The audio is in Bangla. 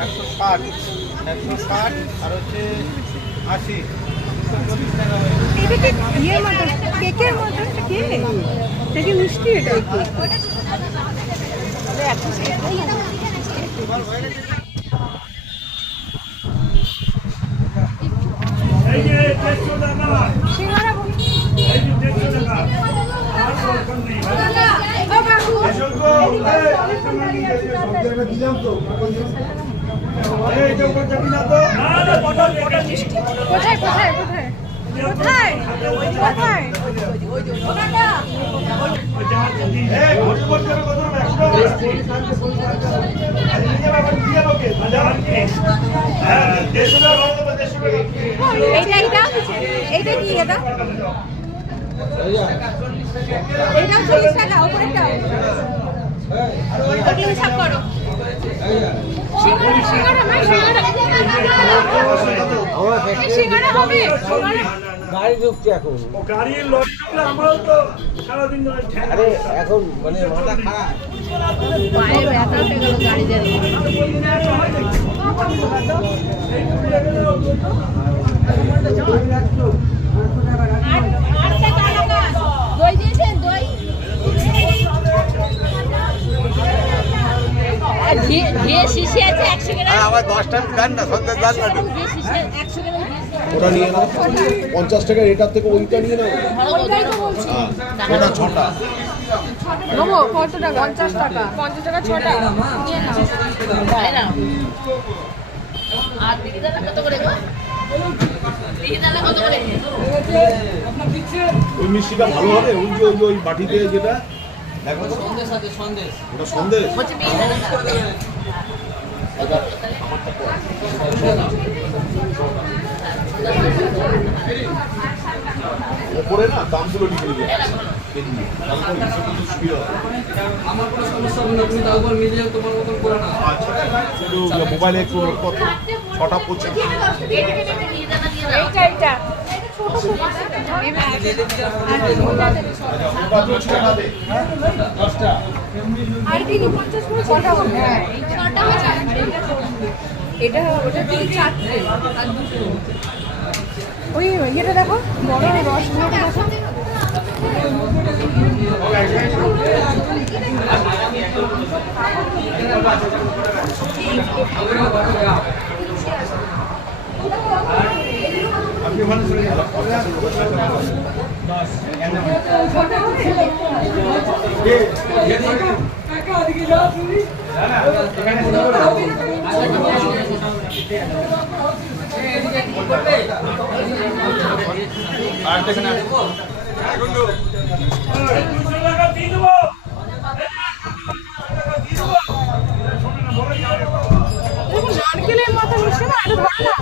160 160 আর হচ্ছে 80 এটা কি ইয়ের মতো কেকের মতো কি এটা কি মিষ্টি এটা কি এই যে 150 টাকা সিঙ্গারা এই যে 150 টাকা আর দরকার নেই দিলাম তো এই যে উপর যাবি না তো না পটল পটল মিষ্টি কোথায় কোথায় কোথায় কোথায় কোথায় এই ঘড়ি বল করে কত 100 এইটা এইটা কি এটা এইটা 40 টাকা উপরেরটাও ওটা হিসাব করো সিঙ্গারা না সিঙ্গারা হবে গাড়ি ঢুকছে এখন গাড়ির লরিগুলো আমরাও তো সারাদিন ধরে আরে এখন মানে মাথা খারাপ পায়ে ব্যথা উঠে গেল গাড়ি চালিয়ে দই দিয়েছেন দই ঘিয়ে শিশি আছে 100 গ্রাম আবার 10 টাকা দান না সন্ধ্যে দান না ঘিয়ে শিশি 100 গ্রাম ওটা নিয়ে নাও 50 টাকার এটার থেকে ওইটা নিয়ে নাও ওইটাই তো বলছি ওটা ছটা নেবো কত টাকা 50 টাকা 50 টাকা 6টা নিয়ে নাও তাই না আর দিদিদা কত করে গো দিদিদা কত করে ওই মিষ্টিটা ভালো হবে ওই যে ওই বাটিতে যেটা দেখো তো সন্দেশ আছে সন্দেশ ওটা সন্দেশ হচ্ছে দিদিদা ওপরে না দামগুলো লিখে দিবে সুবিধা আমার কোনো সমস্যা হবে না তুমি তার উপর মিলিয়ে তোমার মতন করে না আচ্ছা শুধু মোবাইলে একটু কত 6টা 25 এইটা এইটা আর কি 50 করে ছটা হবে হ্যাঁ ছটা হবে এটা ওটা কি চারটে আর দুটো ওই এটা দেখো বড় রসগুলোটা দেখো আপনি ভালো শুনে আর দেখেন 200 টাকা দিয়ে দেবো নারকেলের মাথা মিশে না এটা ধরে না